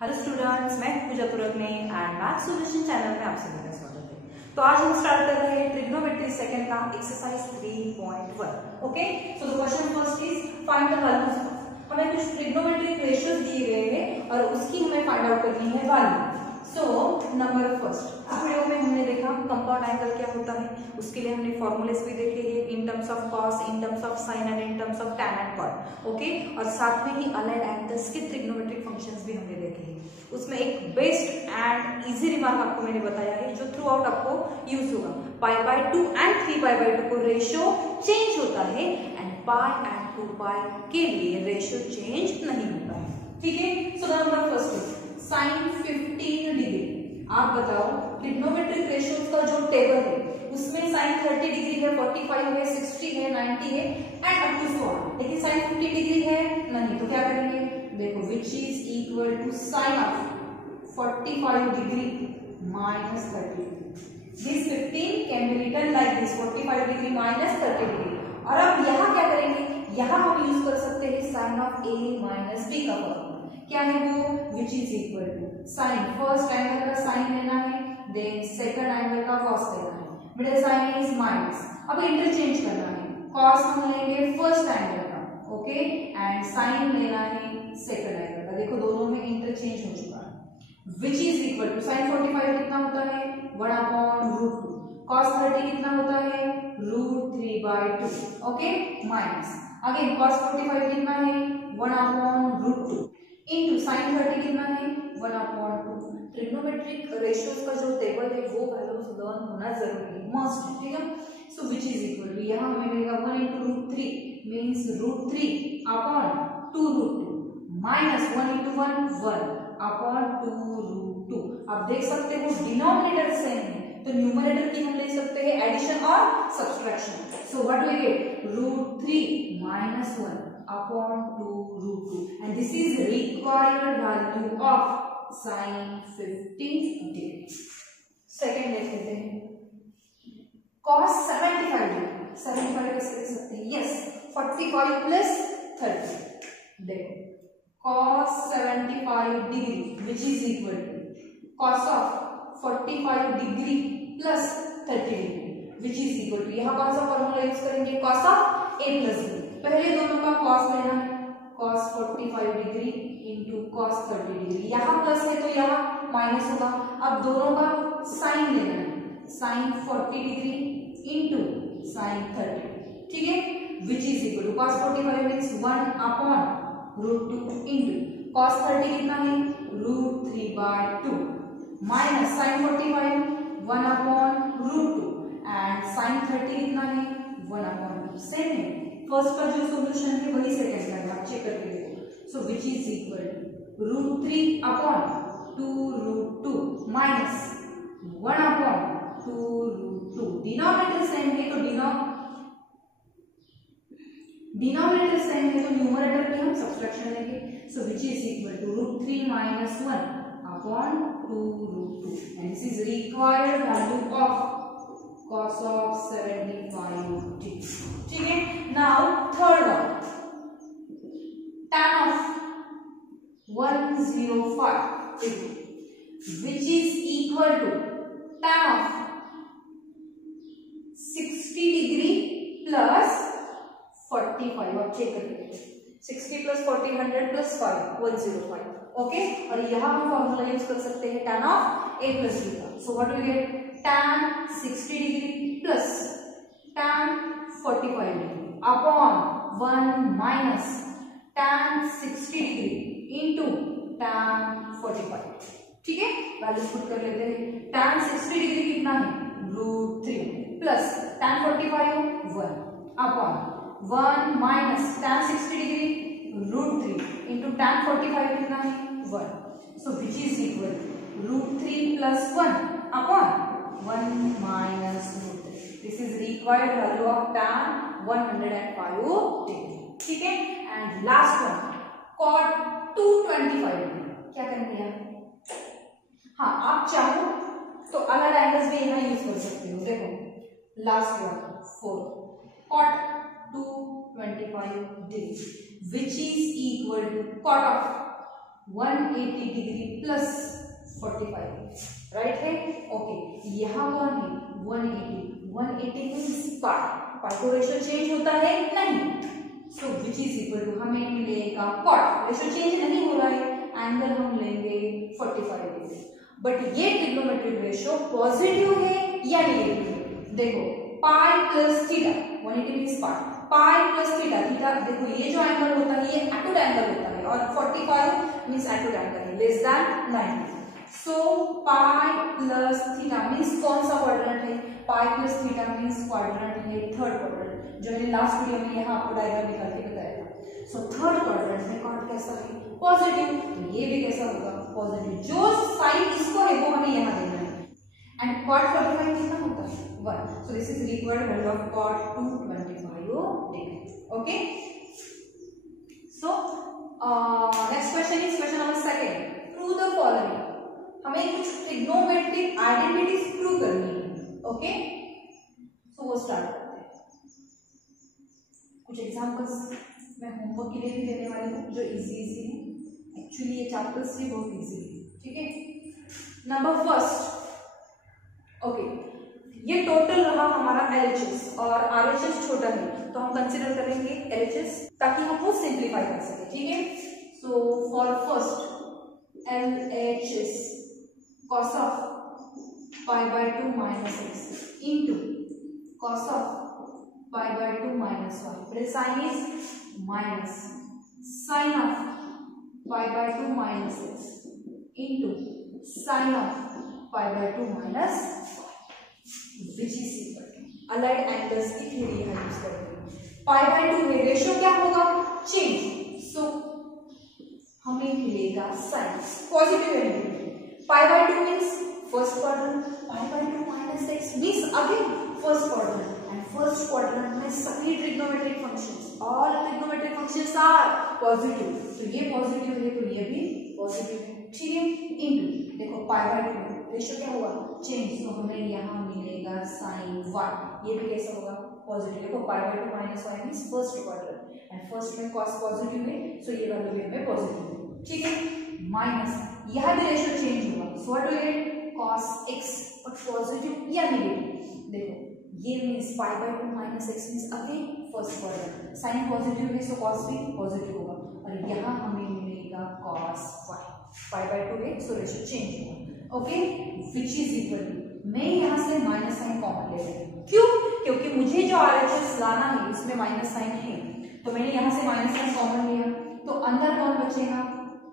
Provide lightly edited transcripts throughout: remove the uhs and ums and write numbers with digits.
Hello students, मैं पूजा पुरगने and math solution channel में आप सभी का स्वागत है। तो आज हम स्टार्ट कर रहे हैं ट्रिग्नोमेट्री सेकंड का exercise 3.1। Okay, so the question first is find the values. हमें कुछ ट्रिग्नोमेट्रिक रेशियोज दिए गए हैं और उसकी हमें फाइंड आउट करनी है वैल्यू। सो नंबर फर्स्ट, इस वीडियो में हमने देखा कंपाउंड एंगल क्या होता है, उसके लिए हमने फॉर्मूलेस भी देखे हैं in terms of cos, in terms of sine and in terms of tan and cot. Okay, और साथ में ही अलाइड एंगल्स के ट्रिग्नोमेट्रिक फंक्शंस भी हमने देखे हैं। उसमें एक बेस्ट एंड इजी रिमार्क आपको मैंने बताया है जो थ्रू आउट आपको यूज होगा। π/2 एंड 3π/2 को रेशियो चेंज होता है एंड पाई एंड 2π के लिए रेशियो चेंज नहीं होता है। ठीक है, so number first is sine 15 degree. आप बताओ ट्रिग्नोमेट्रिक रेशियोज का जो टेबल है उसमें साइन 30 डिग्री है, 45 है, 60 है, 90 है and up to so on. लेकिन साइन 50 डिग्री है नहीं, तो क्या करेंगे? देखो which is equal to sine of 45 degree minus 30 degree. This 15 can be written like this 45 degree minus 30 degree. और अब यहाँ क्या करेंगे? यहाँ हम यूज कर सकते हैं sine of a minus b का फॉर्मूला। क्या है वो? Which is equal to sine, first angle का साइन लेना है, देन सेकंड एंगल का कॉस लेना है, मिडिल साइन इज माइनस। अब इंटरचेंज करना है, कॉस हम लेंगे फर्स्ट एंगल का, ओके, एंड साइन लेना है सेकंड एंगल का। देखो दोनों में इंटरचेंज हो चुका है। Which is equal to sine 45 कितना होता है? 1/√2। कॉस 30 कितना होता है? √3/2। ओके, माइनस अगेन कॉस 45 कितना है? 1/√2 इनटू साइन 30 कितना है? 1/2। ट्रिग्नोमेट्रिक रेशियोज का जो टेबल है वो वैल्यूज लर्न होना जरूरी है, मस्ट है। ठीक है, सो विच इज इक्वल टू यहाँ हमें मिलेगा 1 into √3 मीन्स √3/2√2 माइनस 1 into 1 1/2√2। आप देख सकते हो डिनोमिनेटर सेम है तो न्यूमरेटर की हम ले सकते हैं एडिशन और subtraction. So what we get? √3 minus 1/2√2 and this is required value of sin 15 degree। Second देख लेते हैं, cos 75 डिग्री। 75 कैसे लिख सकते हैं? Yes, 45 plus 30। देखो cos 75 degree which is equal to cos of 45 degree plus 30 degree which is equal to, यहाँ कौन सा फॉर्मूला यूज करेंगे? cos of a plus b। पहले दोनों का cos लेना है, cos 45 degree into cos 30 degree. यहाँ प्लस है तो यहाँ माइनस होगा। अब दोनों का साइन लेना है, साइन 40 डिग्री इंटू साइन 30। ठीक है, which is equal to cos 45 means 1/√2 into cos 30 कितना है? √3/2 माइनस साइन 45 1/√2 एंड साइन 30 कितना है? 1/2। सेम है, फर्स्ट का जो सॉल्यूशन है वही सेकंड का है, आप चेक करके देखो। So which is equal to √3/2√2 minus 1/2√2। Denominator same है तो डिनोमिनेटर सेम है तो न्यूमरेटर की हम सब्सट्रैक्शन लेंगे। So which is equal to √3 minus 1/2√2 and this is required value of cos of 75 degree। ठीक है, now third one, tan of 105 degree which is equal to tan of 60 degree plus 45। आप check करिए, 60 plus 40 100 plus 5 105। Okay, और यहाँ हम formula use कर सकते हैं tan of a plus b का। So what we get? tan 60 degree plus tan 45 degree upon 1 minus tan 60 degree into tan 45। ठीक है, वैल्यू पुट कर लेते हैं। tan 60 डिग्री कितना है? √3 plus tan 45 1 upon 1 minus tan 60 degree √3 into tan 45 कितना है? 1। So which is equal √3 plus 1 upon 1 minus √3। This is required value of tan 105 degree. ठीक है, and last one cot 225 degree. क्या करेंगे आप? हाँ, आप चाहो तो अलग एंगल्स भी यहाँ यूज कर सकते हो। देखो last one 4 cot 225 degree which is equal to cot of 180 degree plus 45, right है। ओके, यहाँ कौन है 180 मीन्स पाई को रेशियो चेंज होता है नहीं, सो विच इज इक्वल टू हमें मिलेगा कॉट, रेशियो चेंज नहीं हो रहा है, एंगल हम लेंगे 45 डिग्री। बट ये ट्रिग्नोमेट्रिक रेशियो पॉजिटिव है या नेगेटिव है, देखो pi plus theta, 180 means pi plus theta, theta देखो ये जो एंगल होता है ये एक्यूट एंगल होता है और 45 मीन्स एक्यूट एंगल है लेस देन 90, सो पाई प्लस थीटा मीन्स कौन सा क्वाड्रेंट है, pi plus theta means quadrant है थर्ड क्वाड्रेंट, जो मैंने लास्ट वीडियो में यहाँ आपको डायग्राम निकाल के बताया था। सो थर्ड क्वाड्रेंट में कॉट कैसा है पॉजिटिव, तो ये भी कैसा होगा पॉजिटिव, जो साइन इसको है वो हमें यहाँ देना है, एंड कॉट 45 कितना होता है 1, so this is required value of cot 225 degree. Okay, so next question is question number second, prove the following, हमें कुछ ट्रिग्नोमेट्रिक आइडेंटिटीज प्रूव करनी है। ओके, सो वो स्टार्ट करते हैं, कुछ एग्जांपल्स मैं होमवर्क के लिए भी देने वाली हूँ जो इजी है, एक्चुअली ये चैप्टर्स भी बहुत इजी है, ठीक है। नंबर फर्स्ट, ओके, ये टोटल रहा हमारा LHS और RHS छोटा है तो हम कंसीडर करेंगे LHS ताकि हम वो सिंप्लीफाई कर सके, ठीक है। So for first LHS cos of pi by 2 minus x into cos of pi by 2 minus y, but sign is minus sin of pi by 2 minus x into sin of pi by 2 minus which is equal to allied angles की theory यहाँ use करेंगे। पाई by 2 में ratio क्या होगा change, so हमें मिलेगा sine positive value, pi by 2 means first quadrant, pi by 2 minus x means again first quadrant, and first quadrant में सभी trigonometric functions, all trigonometric functions are positive, तो ये पॉजिटिव है तो ये भी पॉजिटिव है, ठीक है। इनटू देखो पाई बाय 2 रेशियो क्या हुआ चेंज, तो हमें यहाँ मिलेगा sin y, ये भी कैसा होगा पॉजिटिव, देखो पाई by 2 minus y means first quadrant and first में cos पॉजिटिव है सो ये वैल्यू भी हमें पॉजिटिव है, ठीक है। माइनस यह भी रेशियो चेंज हुआ, so what will get cos x, और पॉजिटिव या नेगेटिव, देखो ये means pi by 2 minus x means again first quadrant, sin positive है सो cos भी पॉजिटिव होगा, और यहाँ हमें मिलेगा cos y, पाई बाय 2 है सो रेशियो चेंज हुआ, okay, which is equal to, मैं यहाँ से माइनस साइन कॉमन ले रही हूँ, क्यों, क्योंकि मुझे जो RHS लाना है उसमें माइनस साइन है, तो मैंने यहाँ से माइनस साइन कॉमन लिया, तो अंदर कौन बचेगा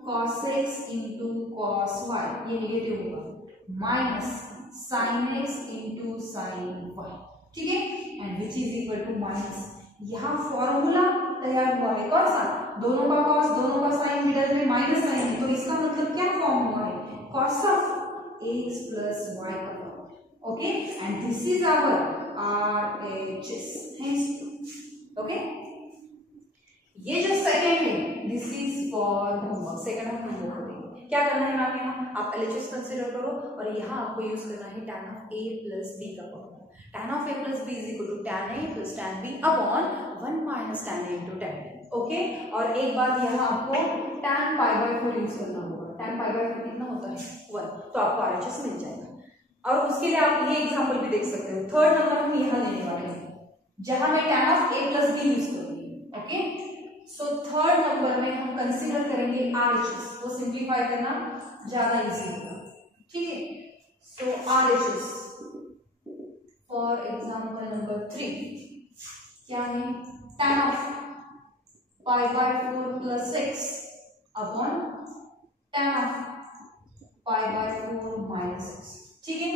cos x into cos y, ये नेगेटिव होगा, minus sin x into sin y, ठीक है, and which is equal to minus, यहाँ फॉर्मूला तैयार हुआ है कौन सा, दोनों का cos दोनों का sin, मिडल में माइनस साइन है, तो इसका मतलब क्या फॉर्म हुआ है cos of x plus y का form, okay, and this is our RHS, okay. ये जो सेकंड है this is for homework, second of homework होगी, क्या करना है मैम, यहाँ आप LHS कंसीडर करो और यहाँ आपको यूज करना है tan of a plus b का formula, tan of a plus b is equal to tan a plus tan b upon 1 minus tan a into tan b, okay. और एक बात यहाँ आपको tan pi by 4 यूज करना होगा, tan pi by 4 कितना होता है 1, तो आपको RHS मिल जाएगा, और उसके लिए आप ये एग्जांपल भी देख सकते हो, थर्ड नंबर हम यहाँ लेने वाले हैं जहां मैं tan of a plus b use करूंगी, ओके। सो थर्ड नंबर में हम कंसीडर करेंगे RHS, वो सिंप्लीफाई करना ज्यादा इजी होगा, ठीक है। सो RHS फॉर एग्जांपल नंबर 3 क्या है, tan of pi by 4 plus 6 अपॉन tan of pi by 4 minus 6, ठीक है,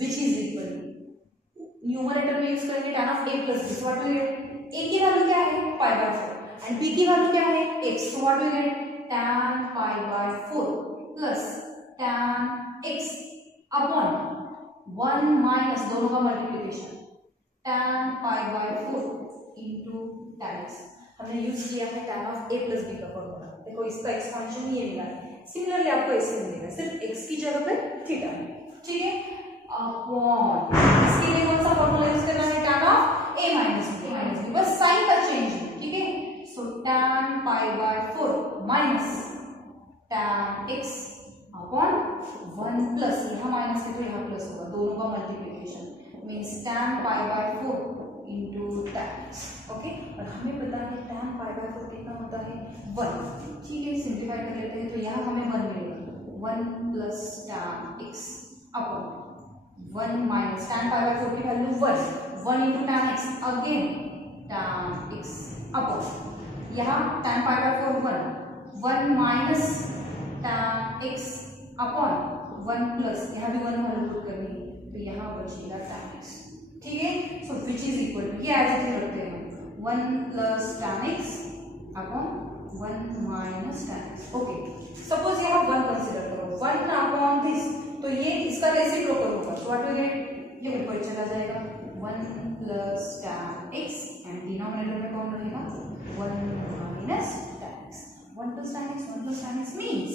which is equal to numerator में यूज करेंगे tan of a plus b, so what will get, a की वैल्यू क्या है pi by 4 एंड b की value क्या है x, so what will get tan pi by 4 plus tan x upon 1 minus दोनों का multiplication tan pi by 4 into tan x, हमने use किया है tan of a plus b का formula, देखो इसका एक्सपेंशन ये मिला है, सिमिलरली आपको ऐसे मिलेगा, सिर्फ x की जगह पे थीटा, ठीक है, अपॉन इसके लिए कौन सा फॉर्मूला यूज करना है tan of a minus b, बस साइन का चेंज है, ठीक है। सो tan pi by 4 minus tan x upon 1 plus, यहाँ माइनस है तो यहाँ प्लस होगा, दोनों का multiplication means tan pi by 4 into tan x। Okay, और हमें पता है tan पाई बाय 4 कितना होता है 1। ठीक है, सिंप्लीफाई कर लेते हैं तो यहाँ हमें 1 मिलेगा, 1 plus tan x upon 1 minus tan pi by 4 की value 1 into tan x again tan x upon यहाँ tan pi by 4 1 minus tan x upon 1 plus, यहाँ भी 1 वैल्यू पुट करनी है तो यहाँ बचेगा tan x। ठीक है, सो विच इज इक्वल टू, ये एज इट रखते हैं 1 plus tan x upon 1 minus tan x। Okay, suppose यहाँ 1 कंसीडर करो, 1 अपॉन दिस, तो ये इसका रेसिप्रोकल होगा, सो व्हाट विल गेट, ये ऊपर चला जाएगा 1 plus tan x and denominator में कौन रहेगा 1 minus tan x। 1 plus tan x means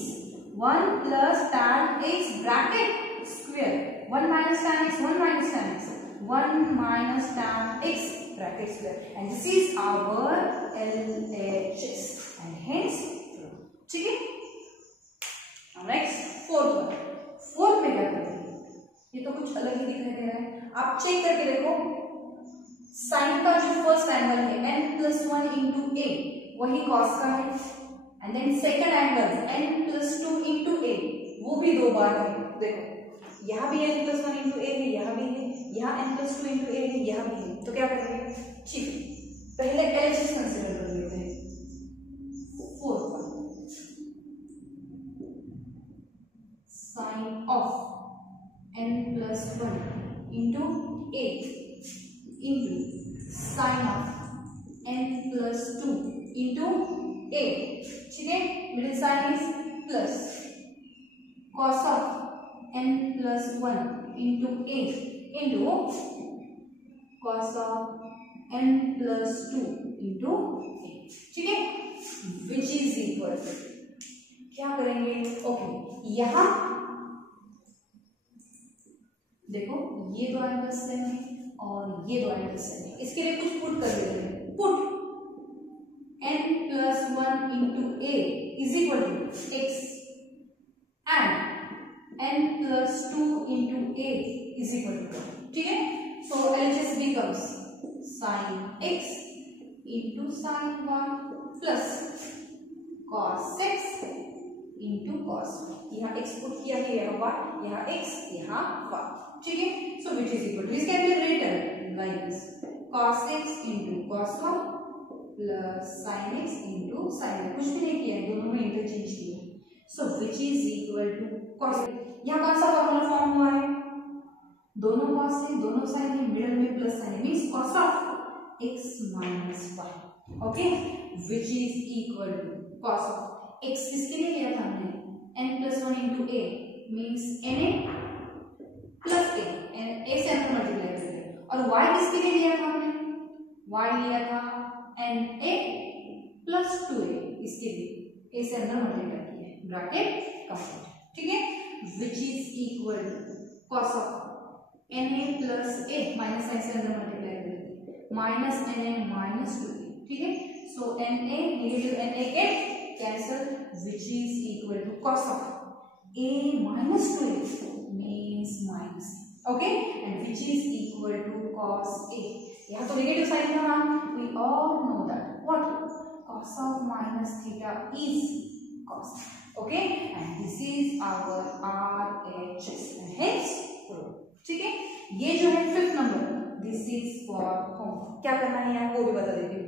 1 plus tan x bracket square, 1 minus tan x, 1 minus tan x, 1 minus tan x bracket square, and this is our LHS and hence true। ठीक है, next fourth में क्या करेंगे, ये तो कुछ अलग ही दिखाई दे रहा है, आप चेक करके देखो, साइन का जो फर्स्ट एंगल है n+1 इंटू a वही कॉस का है, and then second angle n+2 into a वो भी 2 बार है। देखो यहाँ भी n+1 इंटू a है, यहाँ भी है, यहाँ n+2 इंटू a है, यहाँ भी है, तो क्या करेंगे, ठीक है, पहले LHS कंसीडर कर लेते हैं। 4 sine of n+1 into a into sine of n+2 into a, ठीक है, middle sign is plus cos of n+1 into a into cos of n+2 into a, ठीक है, विच इज इक्वल, क्या करेंगे, okay, यहां देखो ये 2 एंगल सेम है और ये 2 एंगल सेम है, इसके लिए कुछ पुट कर लेते हैं, put n+1 into a is equal to x and n+2 into a is equal to, ठीक है, so LHS becomes sin x into sin 1 plus cos x into cos 1, यहाँ x पुट किया है, यहाँ y, यहाँ x, यहाँ y, ठीक है, so which is equal to, this can be written like this, cos x into cos 1 plus sign x into sine, कुछ भी नहीं किया है, दोनों में इंटरचेंज किया है, सो which is equal to cos. यहाँ कौन सा फॉर्मूला फॉर्म हुआ है, दोनों कॉस है, दोनों साइन है, मिडिल में plus sign means cos of x minus y, okay, which is equal to cos of x, किसके लिए लिया था हमने n+1 into a means na plus a से अंदर मल्टीप्लाई करके, और y किसके लिए लिया था हमने, y लिया था na प्लस 2a, इसके लिए a से अंदर मल्टीप्लाई किया है, ब्रैकेट कंप्लीट, ठीक है, which is equal to cos of na plus a, minus sign से अंदर मल्टीप्लाई करेंगे, माइनस na माइनस 2a, ठीक है, so na negative na get cancel, which is equal to cos of a minus 2a means minus, okay, and which is equal to cos a, यहाँ तो negative sign था, we all know that what cos of minus theta is cos, okay, and this is our RHS and hence proof, ठीक है, ये जो है 5th number, this is for home, क्या करना है यहाँ वो भी बता देती हूँ,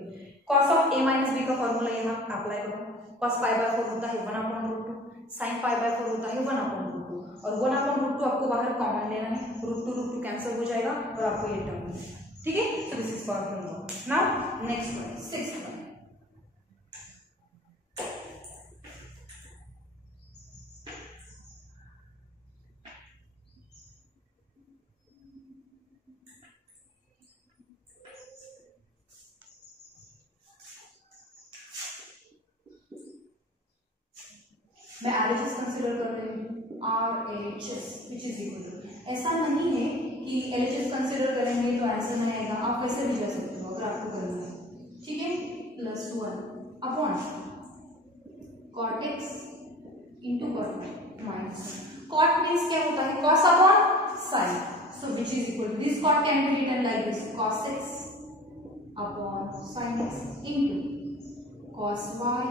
cos of a minus b का फॉर्मूला यहाँ अप्लाई करो, cos पाई बाय 4 होता है 1/√2, sin पाई बाय 4 होता है 1/√2, और 1/√2 आपको बाहर कॉमन लेना है, √2 कैंसिल हो जाएगा और आपको ये टर्म मिलेगा, ठीक है, so this is formula 1. Now next one, 6th one, मैं RHS कंसीडर कर रही हूँ, RHS which is equal to, ऐसा नहीं है कि LHS कंसीडर करेंगे तो आंसर नहीं आएगा, आप वैसे भी कर सकते हो अगर आपको करना है, ठीक है, +1 upon cot x into cot minus cot means क्या होता है cos upon sine so which is equal to this cot can be written like this cos x upon sine x into cos y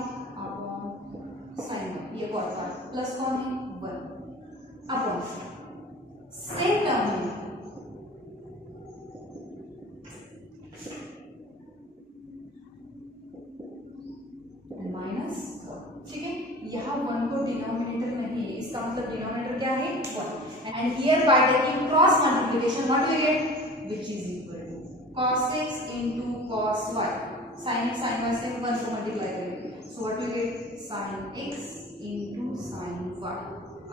upon sine y ये cot का plus कौन है 1 upon same term है minus ठीक है यहाँ 1 को denominator नहीं है इसका मतलब डिनोमिनेटर क्या है 1 and here by taking cross multiplication what we get which is equal to cos x into cos y sin x sin y से 1 को मल्टीप्लाई करेंगे so what we get sin x into sin y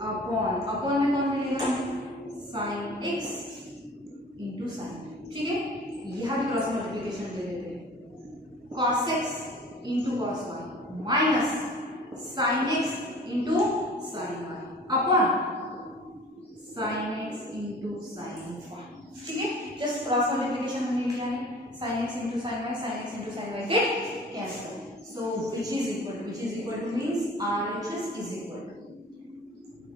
upon में कौन मिलेगा sin x into sin ठीक है यहाँ भी क्रॉस मल्टीप्लिकेशन ले लेते हैं cos x into cos y minus sin x into sin y upon sin x into sin y ठीक है जस्ट क्रॉस मल्टीप्लिकेशन हमने लिया है sin x into sin y get cancel so which is equal to means RHS is equal to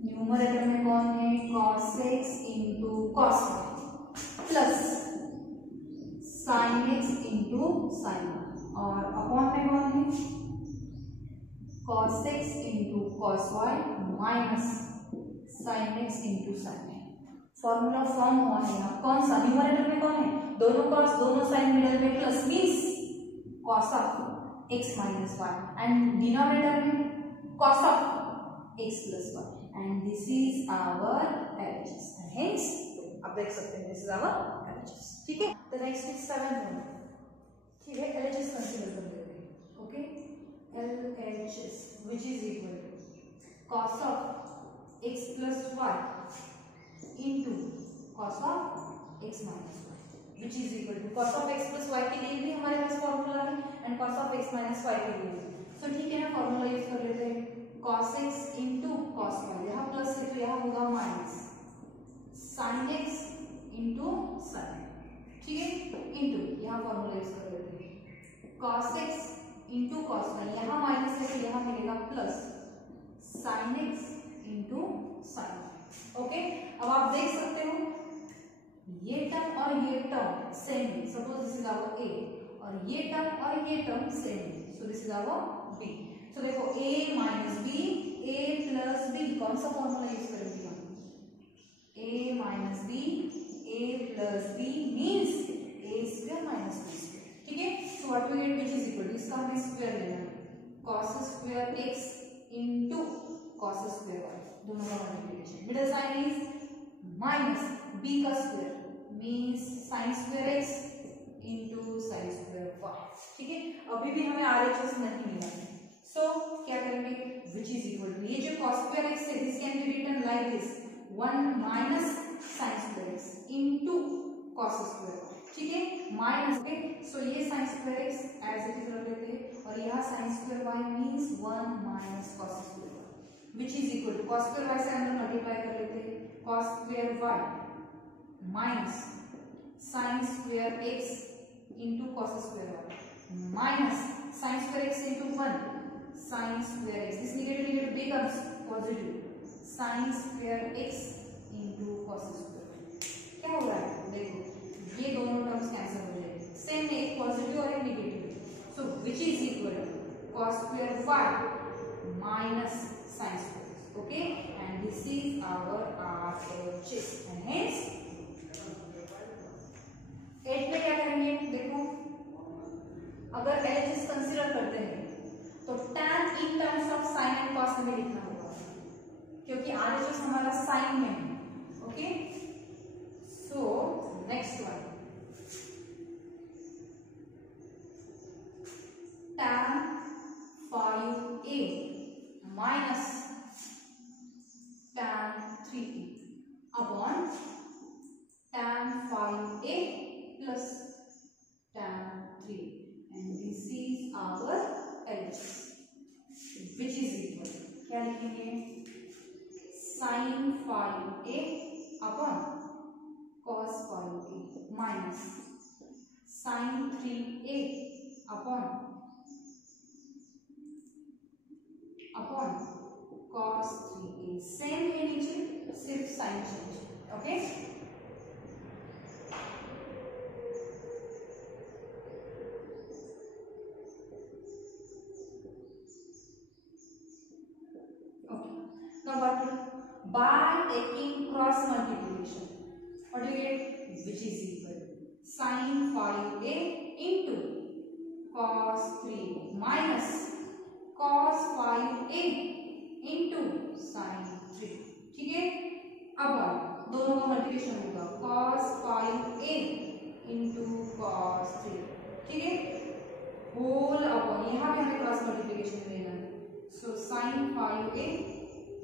numerator में कौन है cos x into cos y plus sin x into sin y और upon में कौन है cos x into cos y minus sin x into sin y formula form हुआ है यहाँ कौन सा न्यूमरेटर में कौन है दोनों cos दोनों sin मिडल में plus means cos of x minus y and denominator में cos of x plus y and this is our LHS hence आप देख सकते हैं दिस इज आवर LHS ठीक है the next is 7th one ठीक है LHS कंसीडर कर लेते हैं okay LHS which is equal to cos of x plus y into cos of x minus y which is equal to cos of x plus y के लिए भी हमारे पास formula है and cos of x minus y के लिए भी सो ठीक है ना फॉर्मूला यूज कर लेते हैं cos x into cos y यहाँ प्लस है तो यहाँ होगा minus sin x into sin ठीक है इंटू यहाँ फॉर्मूला यूज कर लेते हैं cos x into cos y यहाँ माइनस है तो यहाँ मिलेगा plus sin x into sin y okay अब आप देख सकते हो ये टर्म और ये टर्म सेम है suppose this is our a और ये टर्म और ये टर्म सेम है so this is our b सो देखो a minus b a plus b कौन सा फॉर्मूला यूज करेंगे हम a minus b a plus b means a square minus b square ठीक है so what we get which is equal to इसका हमें स्क्वायर लेना है cos square x into cos square y दोनों का multiplication middle sign is minus b का square means sin square x into sin square y ठीक है अभी भी हमें RHS नहीं मिला है सो क्या करेंगे व्हिच इज इक्वल टू ये जो cos स्क्वायर x है this can be written like this 1 minus sin square x into cos square y ठीक है माइनस ओके सो ये sin square x as it is रख लेते हैं और यहाँ sin square y means 1 minus cos square y which is equal to cos square y से अंदर मल्टीप्लाई कर लेते हैं cos square y minus sin square x into cos square y minus sin square x into 1 sin square x this negative becomes positive sin square x into cos square y क्या हो रहा है देखो ये दोनों टर्म्स कैंसिल हो जाएंगे same है एक पॉजिटिव और एक negative so which is equal to cos square y minus sin square okay and this is our RHS and hence 8 में क्या करेंगे देखो अगर LHS कंसीडर करते हैं तो tan in terms of sin and cos में लिखना होगा क्योंकि RHS हमारा sin में है okay so next one tan 5a minus tan 3a upon tan 5a plus tan 3 and this is our LHS which is equal क्या लिखेंगे sin 5a upon cos 5a minus sin 3a upon cos 3a same है नीचे, सिर्फ sign change. Okay now what to do? By taking cross multiplication, what do you get? Which is equal to sin 5a into cos 3 minus cos 5a into sin 3. ठीक है, अब दोनों का multiplication होगा cos 5a into cos 3. ठीक है, whole upon यहाँ पे हमें क्रॉस मल्टीप्लिकेशन लेना है. सो sin 5a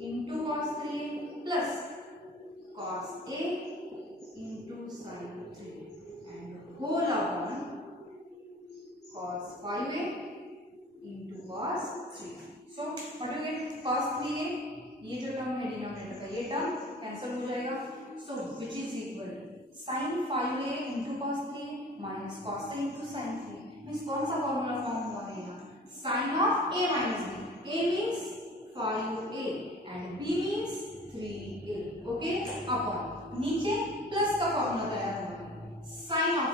into cos 3a plus cos a into sin 3 and whole upon cos 5a into cos 3. So what do you get? Cos 3a, ये जो term है डिनोमिनेटर का, ये टर्म कैंसिल हो जाएगा. So which is equal to sin 5a into cos 3a minus cos a into sin 3. Means कौन सा formula form हुआ है यहाँ? sin of a minus b. a means 5a and b means 3a. Okay, upon नीचे plus का formula तैयार होगा, sin of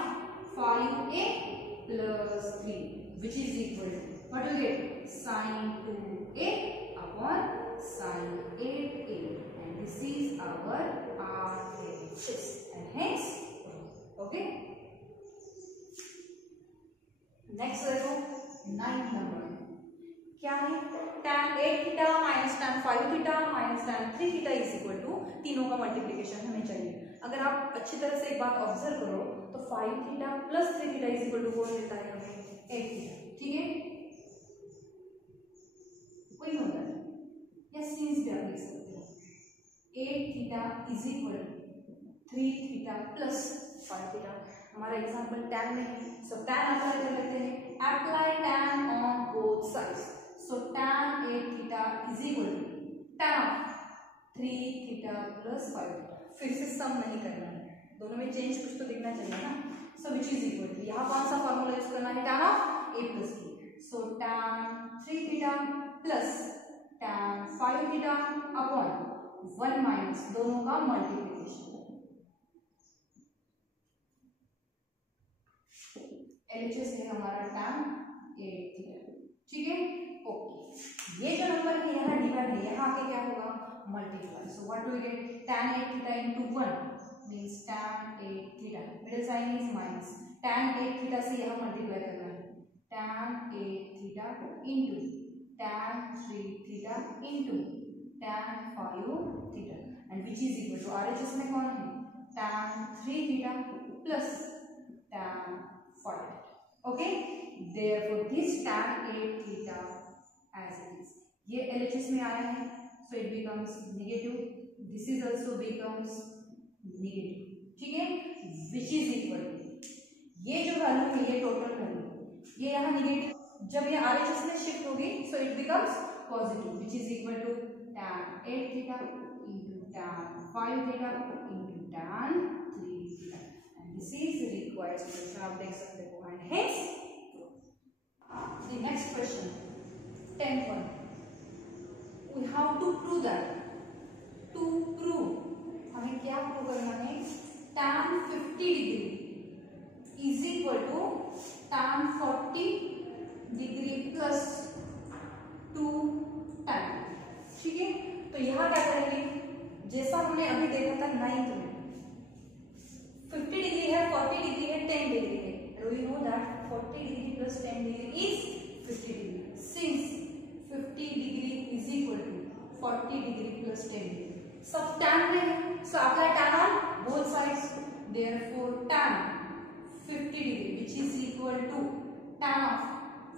5a plus 3 which is equal to what do you get? Sin 2a upon sin 8a and this is our RHS and hence okay. Next देखो 9th नंबर क्या है? tan 8 theta minus tan 5 theta minus tan 3 theta is equal to, तीनों का multiplication हमें चाहिए. अगर आप अच्छी तरह से एक बात ऑब्जर्व करो तो 5 theta plus 3 theta is equal to कौन मिलता है हमें? 8 थीटा. ठीक है, कोई होता है या सीन्स भी आप लिख सकते हो. 8 theta is equal to 3 theta plus 5 theta. हमारा एग्जांपल tan में है, सो tan अप्लाई कर लेते हैं. Apply tan on both sides. So tan 8 theta is equal to tan of 3 theta plus 5 theta. फिर से सम नहीं करना है, दोनों में चेंज कुछ तो दिखना चाहिए ना. सो विच इज इक्वल टू, यहाँ कौन सा फॉर्मूला यूज करना है? tan of a plus b. So tan 3 theta plus tan 5 theta upon 1 minus दोनों का मल्टीप्लिकेशन. LHS है हमारा tan 8 थीटा. ठीक है, ओके. ये जो नंबर है यहाँ डिवाइड है, यहाँ आके क्या होगा? Multiply. So what do we get? tan 8 theta into 1 means tan 8 theta. Middle sign is minus. tan 8 theta से यहाँ मल्टीप्लाई करना है. tan 8 theta into tan 3 theta into tan 5 theta and which is equal to RHS में कौन है? tan 3 theta plus tan 5 theta. Okay, therefore this tan 8 theta as it is. ये LHS में आया है, so it becomes negative. This is also becomes negative. ठीक है, which is equal to ये जो वैल्यू है, ये टोटल वैल्यू, ये यहाँ नेगेटिव, जब ये RHS में शिफ्ट होगी so it becomes positive, which is equal to tan 8 theta into tan 5 theta into tan 3 theta. This is required solution, आप देख सकते हो. And hence the next question, 10th one, we have to prove that. To prove हमें क्या prove करना है? tan 50 degree is equal to tan 40 degree plus 2 tan. ठीक है, तो यहाँ क्या करेंगे? जैसा हमने अभी देखा था 9th में, 50 डिग्री है, 40 डिग्री है, 10 डिग्री है. Do you know that 40 degree plus 10 degree is 50 degree? Since 50 degree is equal to 40 degree plus 10 degree. सब tan में है, so apply tan on both sides. Therefore tan 50 degree which is equal to tan of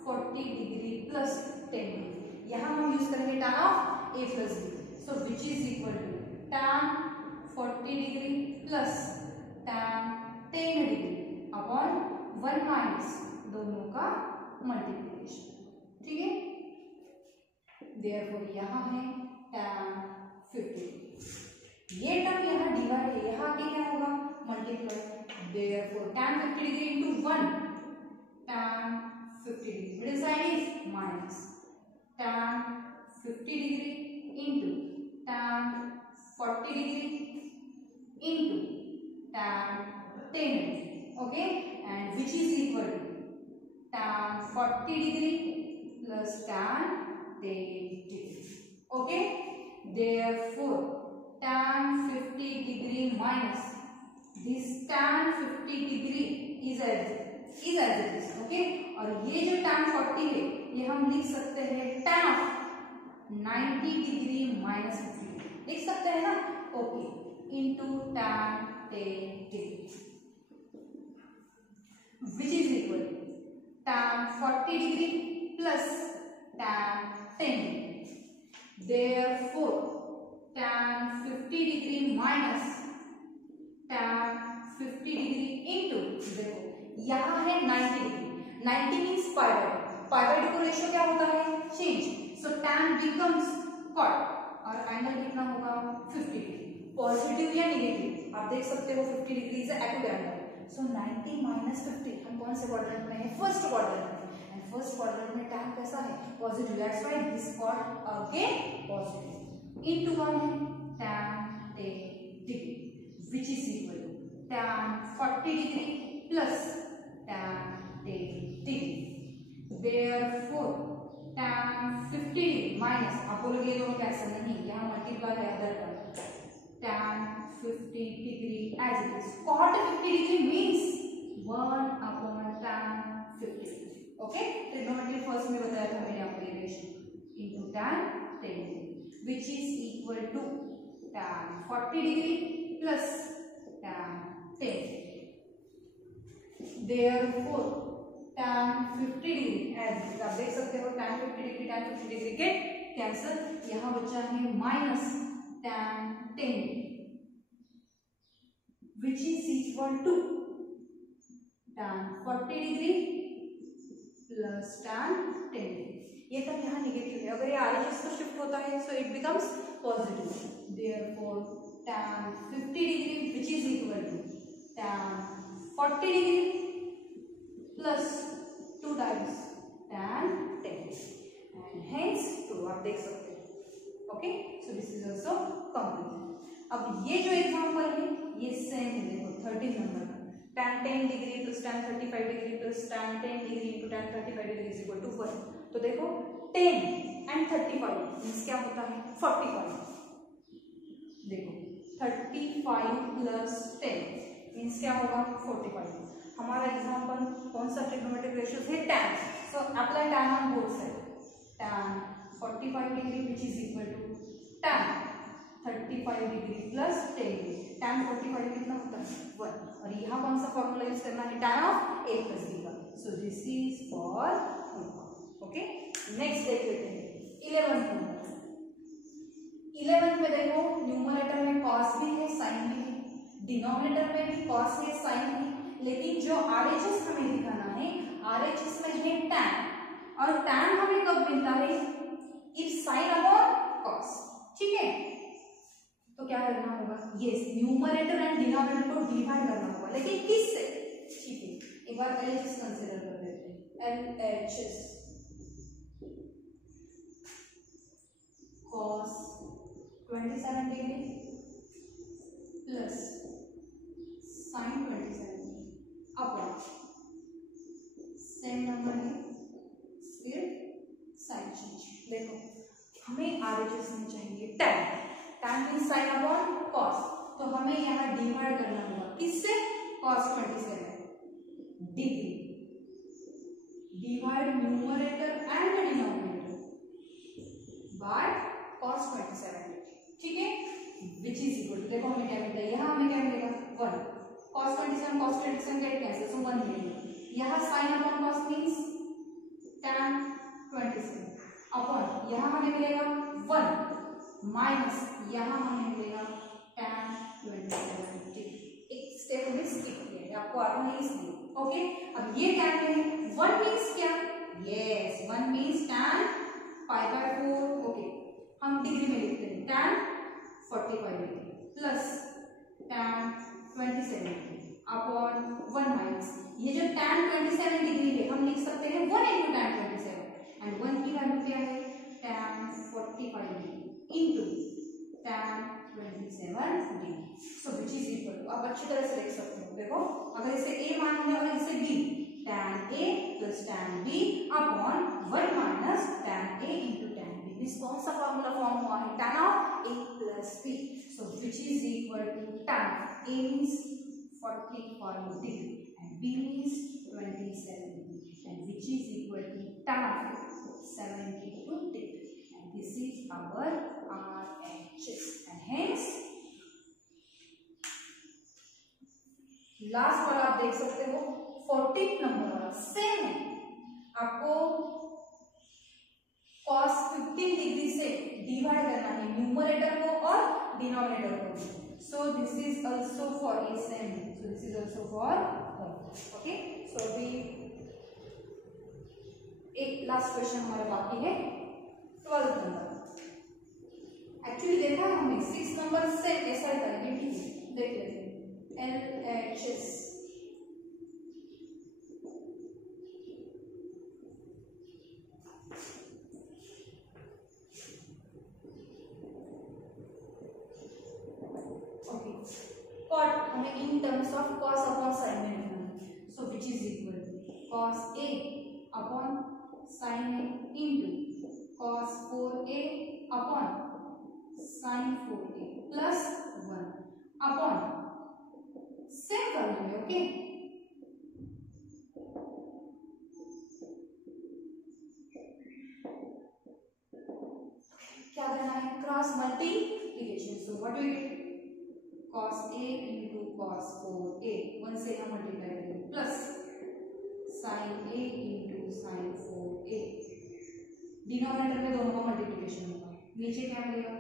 40 degree plus 10 degree. यहाँ हम use करेंगे tan of a plus b. So which is equal to tan 40 degree plus tan 10 degree upon 1 minus दोनों का multiplication. ठीक है, therefore यहाँ है tan 50. ये टर्म यहाँ डिवाइड है, यहाँ आके क्या होगा? Multiply. Therefore tan 50 degree into 1 tan 50 degree, middle side is minus tan 50 degree into 40 degree into tan 10 degree, okay, and which is equal to tan 40 degree plus tan 10 degree, okay. Therefore tan 50 degree minus this tan 50 degree is as it is, okay. और ये जो tan 40 है ये हम लिख सकते हैं tan of 90 degree minus 50 लिख सकते हैं ना, okay, into tan 10 degree which is equal tan 40 degree plus tan 10 degree. Therefore tan 50 degree minus tan 50 degree into, देखो यहाँ है 90 डिग्री, 90 मीन्स पाई बाय 2 को रेशियो क्या होता है, चेंज, सो tan बिकम्स कॉट और एंगल कितना होगा 50 डिग्री, पॉजिटिव या नेगेटिव आप देख सकते हो. 50 degree is acute angle, so 90 minus 50 हम कौन से क्वाड्रेंट में है, फर्स्ट क्वाड्रेंट में, एंड फर्स्ट क्वाड्रेंट में tan कैसा है, positive, that's why this cot again positive into one है tan 10 degree which is equal to tan 40 degree plus tan 10 degree. Therefore tan 50 degree minus, आप बोलोगे दोनों कैंसिल, नहीं, यहाँ मल्टीप्लाई है अदर पर, tan 50 degree as it is. Cot 50 degree means 1 upon tan 50 degree. Okay? Trigonometry first में बताया था मैंने आपको ये ratio into tan 10 degree which is equal to tan 40 degree plus tan 10. Therefore tan 50 degree as आप देख सकते हो tan 50 degree tan 50 degree के कैंसिल, यहाँ बचा है minus tan 10 which is equal to tan 40 degree plus tan 10 degree. ये तब यहाँ नेगेटिव है, अगर ये RHS को शिफ्ट होता है so it becomes positive. Therefore tan 50 degree which is equal to tan 40 degree plus 2 times tan 10 and hence 2 आप देख सकते हो, okay. So this is also complete. अब ये जो एग्जांपल है ये सेम है, देखो 13 नंबर का tan 10 degree plus tan 35 degree plus tan 10 degree into tan 35 degree is equal to 1. तो देखो 10 एंड 35 मीन्स क्या होता है 45. देखो 35 प्लस 10 मीन्स क्या होगा 45. हमारा एग्जांपल कौन सा ट्रिग्नोमेट्रिक रेशियो है, tan. So apply tan on both side, tan 45 degree which is equal to tan 35 degree plus 10 degree. tan 45 कितना होता है 1, और यहाँ कौन सा फॉर्मूला यूज करना है, tan of a plus b का. सो this is for okay. Next देख लेते हैं 11th नंबर. 11th में देखो न्यूमरेटर में cos भी है साइन भी है, डिनोमिनेटर में भी cos है साइन है, लेकिन जो RHS हमें दिखाना है RHS में है tan, और tan हमें कब मिलता है, इफ साइन अपॉन cos. ठीक है, तो क्या करना होगा, यस न्यूमरेटर एंड डिनोमिनेटर को डिवाइड करना होगा, लेकिन किससे, ठीक है. एक बार LHS कंसीडर कर लेते हैं. LHS cos 27 degree plus sin 27 degree upon same number है फिर साइन चेंज. देखो हमें RHS में चाहिए tan means sine upon cos, तो हमें यहाँ डिवाइड करना होगा किससे, cos 27 degree, divide numerator and denominator by cos 27. ठीक है, विच इज इक्वल टू, देखो हमें क्या मिलता है, यहाँ हमें क्या मिलेगा 1, cos 27 गेट कैंसिल, सो 1 मिलेगा. यहाँ sin upon cos means tan 27 upon यहाँ हमें मिलेगा 1 माइनस यहाँ हमें मिलेगा tan 27. एक स्टेप हमें स्किप किया है, आपको आता है इसलिए, ओके. अब ये tan है 1 मीन्स क्या, यस 1 मीन्स tan π/4, ओके. हम डिग्री में लिखते हैं tan 45 degree plus tan 27 degree upon 1 minus ये जो tan 27 डिग्री है हम लिख सकते हैं 1 इंटू tan 27 एंड 1 की वैल्यू क्या है tan 45 degree into tan 27 b, so which is equal to, आप अच्छी तरह से देख सकते हो, देखो अगर इसे a मान लिया और इसे b, tan a plus tan b upon 1 minus tan a into tan b, इस कौन सा फॉर्मूला फॉर्म हुआ है, tan of a plus b, so which is equal to tan a means 45 degree and b means 27 degree and which is equal to tan of 72 degree and this is our RHS and hence last वाला आप देख सकते हो 14 number वाला same है, आपको cos 15 degree से divide करना है न्यूमरेटर को और डिनोमिनेटर को, so this is also for a same, so this is also for okay, so अभी एक लास्ट क्वेश्चन हमारा बाकी है 12 नंबर, एक्चुअली देखा है हमने 6 नंबर से ऐसा करेंगे, ठीक है देख लेते हैं LHS ओके, कॉट हमें in terms of cos upon sin में लिखना है, सो which is equal to cos a upon sin a into cos 4a upon sin 4a plus 1 upon same कर लेंगे, ओके क्या करना है, cross multiplication, so what do you get cos a into cos 4a, 1 से हम multiply करेंगे plus sin a into sin 4a, denominator में दोनों का मल्टीप्लिकेशन होगा, नीचे क्या मिलेगा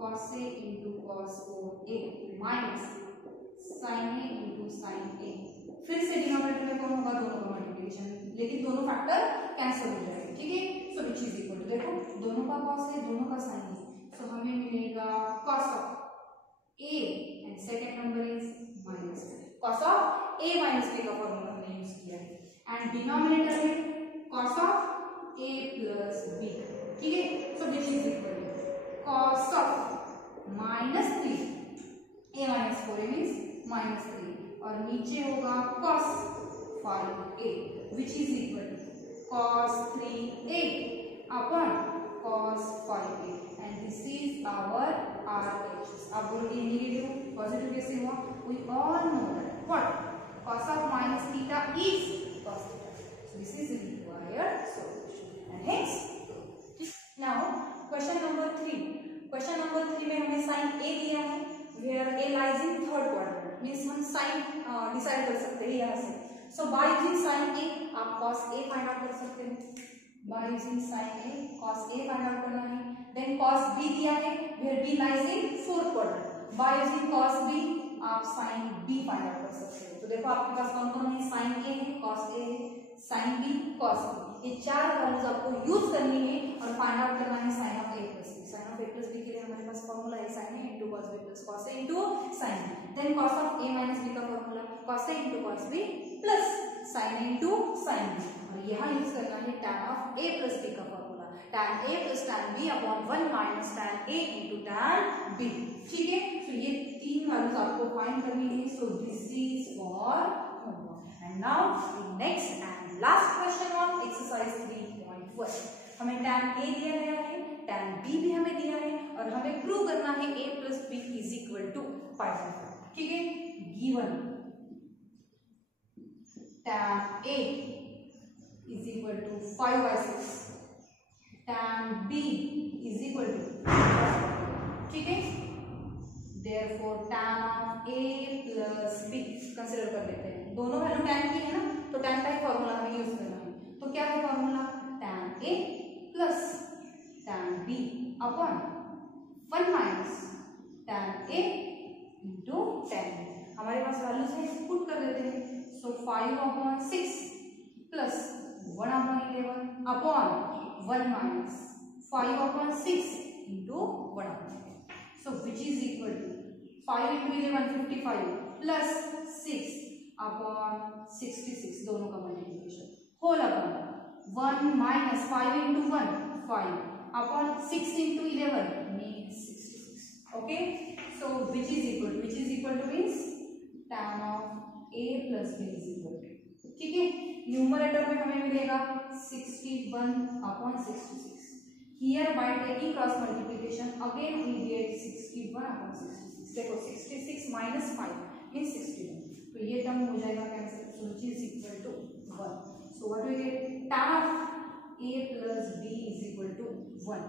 cos a into cos 4a minus sin a into sin a, फिर से डिनोमिनेटर में कौन होगा, दोनों का मल्टीप्लिकेशन, लेकिन दोनों फैक्टर कैंसिल हो जाएंगे, ठीक है, सो विच इज इक्वल टू, देखो दोनों का cos है दोनों का sin है, सो हमें मिलेगा cos of a and second number is minus cos of a minus b का फॉर्मूला हमने यूज किया है एंड डिनोमिनेटर में cos of a plus b, ठीक है, सो which is equal to cos of minus 3 a minus 4a means minus 3 और नीचे होगा cos 5a which is equal to cos 3a upon cos 5a and this is our RHS. अब बोलिए negative positive कैसे हुआ, we all know that what cos of minus theta is cos theta, so this is required solution and hence now question number 3 में हमें sin a दिया है where a lies in third quadrant, means हम sin decide कर सकते हैं यहाँ से, so by using sin a आप cos a फाइंड आउट कर सकते हैं, by using sin a cos a find out करना है, then cos b दिया है where b lies in fourth quadrant, by using cos b आप sin b फाइंड आउट कर सकते हो, तो देखो आपके पास कौन कौन है, sin a है, cos a है, sin b, cos b, ये चार फॉर्मूलाज आपको यूज करनी है और फाइंड आउट करना है sin of a plus b, sin of a plus b के लिए हमारे पास फॉर्मूला है sin a into cos b plus cos a into sin b, then cos of a minus b का formula cos a into cos b plus sin a into sin b, और यहाँ use करना है tan of a plus b का formula tan a plus tan b upon 1 minus tan a into tan b, ठीक है, तो ये तीन वैल्यूज आपको फाइंड करनी है, so this is for homework and now next and last question on exercise 3.1, हमें tan a दिया गया है, tan b भी हमें दिया है और हमें प्रूव करना है a plus b is equal to 5, ठीक है, given tan a is equal to 5/6, tan b is equal to, ठीक है, therefore tan of a plus b consider कर लेते हैं, दोनों वैल्यू tan की है ना, तो tan का ही फॉर्मूला हमें यूज करना है, तो क्या है formula tan a plus tan b upon 1 minus tan a into tan b, हमारे पास वैल्यूज है, पुट कर देते हैं, सो 5/6 plus 1/11 upon 1 minus 5/6 into 1/11, so which is equal to 5 into 11 55 plus 6 upon 66, दोनों का multiplication whole upon 1 minus 5 into 1 5 upon 6 into 11 means 66, Okay, so which is equal to means tan of a plus b is equal to, ठीक है, numerator में हमें मिलेगा 61/66. Here by taking cross multiplication again we get 61/66. देखो 66 minus 5 means 61, तो ये term हो जाएगा cancel, so which is equal to 1. So what we get, tan of a plus b is equal to 1.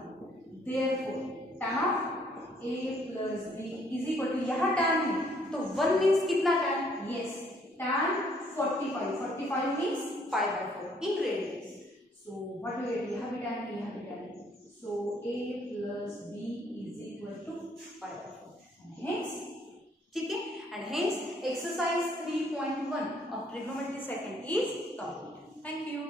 Therefore tan of a plus b is equal to, यहाँ tan है तो 1 means कितना tan, yes tan 45 means 5/4 in radians. So what we get, यहाँ भी tan है यहाँ भी tan है, so a plus b is equal to 5/4 and hence, ठीक है, and hence exercise 3.1 of trigonometry second is complete. Thank you.